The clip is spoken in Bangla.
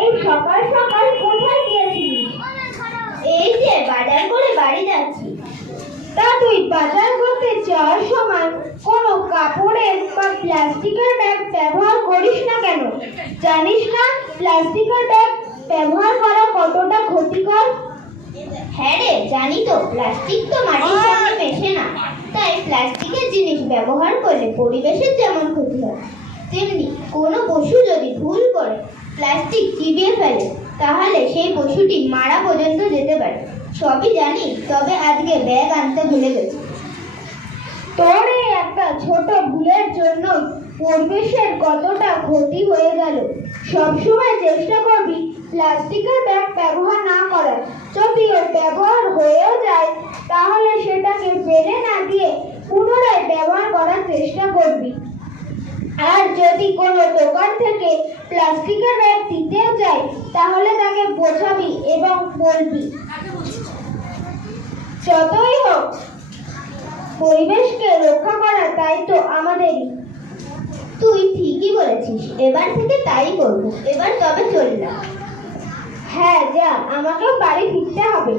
এই সকাল সকাল কোথায় গিয়েছিস? এই যে বাজার করে বাড়ি যাচ্ছি। তা তুই বাজার করতে যাওয়ার সময় কোনো কাপড়ের বা প্লাস্টিকের ব্যাগ ব্যবহার করিস না কেন? জানিস না প্লাস্টিকের ব্যাগ ব্যবহার করা কতটা ক্ষতিকর? হ্যাঁ রে, জানি তো। প্লাস্টিক তো মাটির সঙ্গে মেশে না, তাই প্লাস্টিকের জিনিস ব্যবহার করলে পরিবেশের যেমন ক্ষতি হয়, তেমনি কোনো পশু যদি ভুল করে প্লাস্টিক চিবিয়ে ফেলে তাহলে সেই পশুটি মারা পর্যন্ত যেতে পারে। সবই জানি, তবে আজকে ব্যাগ আনতে ভুলে গেছি। তোর এই একটা ছোট ভুলের জন্য পরিবেশের কতটা ক্ষতি হয়ে গেল। সবসময় চেষ্টা করবি প্লাস্টিকের ব্যাগ ব্যবহার না করার। যদিও ব্যবহার হয়েও যায় তাহলে সেটাকে ফেলে না দিয়ে পুনরায় ব্যবহার করার চেষ্টা করবি। আর যদি কোনো দোকান থেকে প্লাস্টিকের ব্যাগ দিতেও চায় তাহলে তাকে বোঝাবি এবং বলবি, যতই হোক পরিবেশকে রক্ষা করার দায়িত্ব আমাদেরই। তুই ঠিকই বলেছিস, এবার থেকে তাই করবো। এবার তবে চললাম। হ্যাঁ যা, আমাকেও বাড়ি ফিরতে হবে।